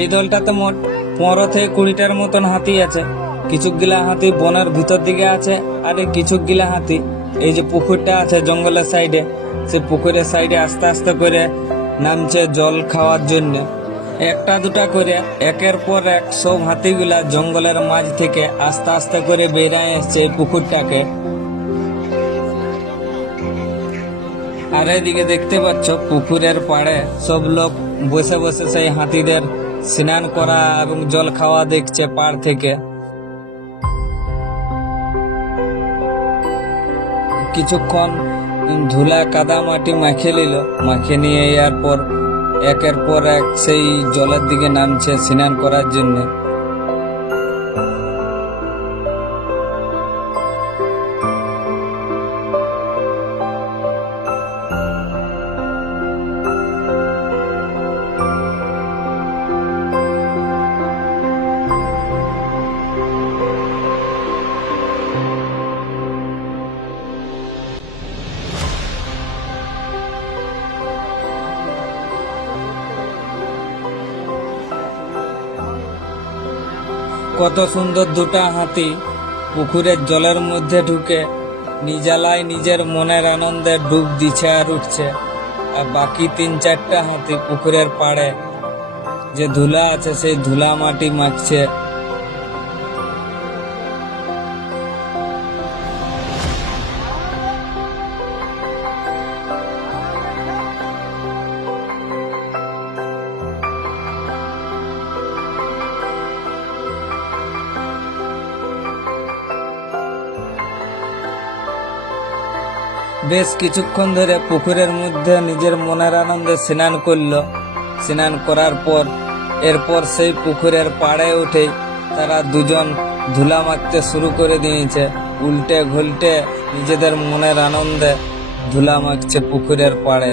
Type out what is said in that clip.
এই দলটাতে মোট পনেরো থেকে কুড়িটার মতন হাতি আছে। কিছু গিলা হাতি বনের ভিতর দিকে আছে, আর কিছু গিলা হাতি এই যে পুকুরটা আছে জঙ্গলের সাইডে সে পুকুরের সাইডে আস্তে আস্তে করে নামছে জল খাওয়ার জন্য। একটা দুটা করে একের পর এক সব হাতিগুলা জঙ্গলের মাঝ থেকে আস্তে আস্তে করে বেরিয়ে এসছে এই পুকুরটাকে। আর এদিকে দেখতে পাচ্ছ পুকুরের পাড়ে সব লোক বসে বসে সেই হাতিদের স্নান করা এবং জল খাওয়া দেখছে পাড় থেকে। কিছুক্ষণ ধুলা কাদা মাটি মাখিয়ে নিল। মাখিয়ে নিয়ে এরপর, একের পর এক সেই জলের দিকে নামছে স্নান করার জন্য। কত সুন্দর দুটা হাতি পুকুরের জলের মধ্যে ঢুকে নিজালায় নিজের মনের আনন্দে ডুব দিছে আর উঠছে। আর বাকি তিন চারটা হাতি পুকুরের পাড়ে যে ধুলা আছে, সেই ধুলা মাটি মাখছে। বেশ কিছুক্ষণ ধরে পুকুরের মধ্যে নিজের মনের আনন্দে স্নান করল। স্নান করার পর, এরপর সেই পুকুরের পাড়ে উঠে তারা দুজন ধুলা মারতে শুরু করে দিয়েছে। উল্টে ঘুলটে নিজেদের মনের আনন্দে ধুলা মাখছে পুকুরের পাড়ে।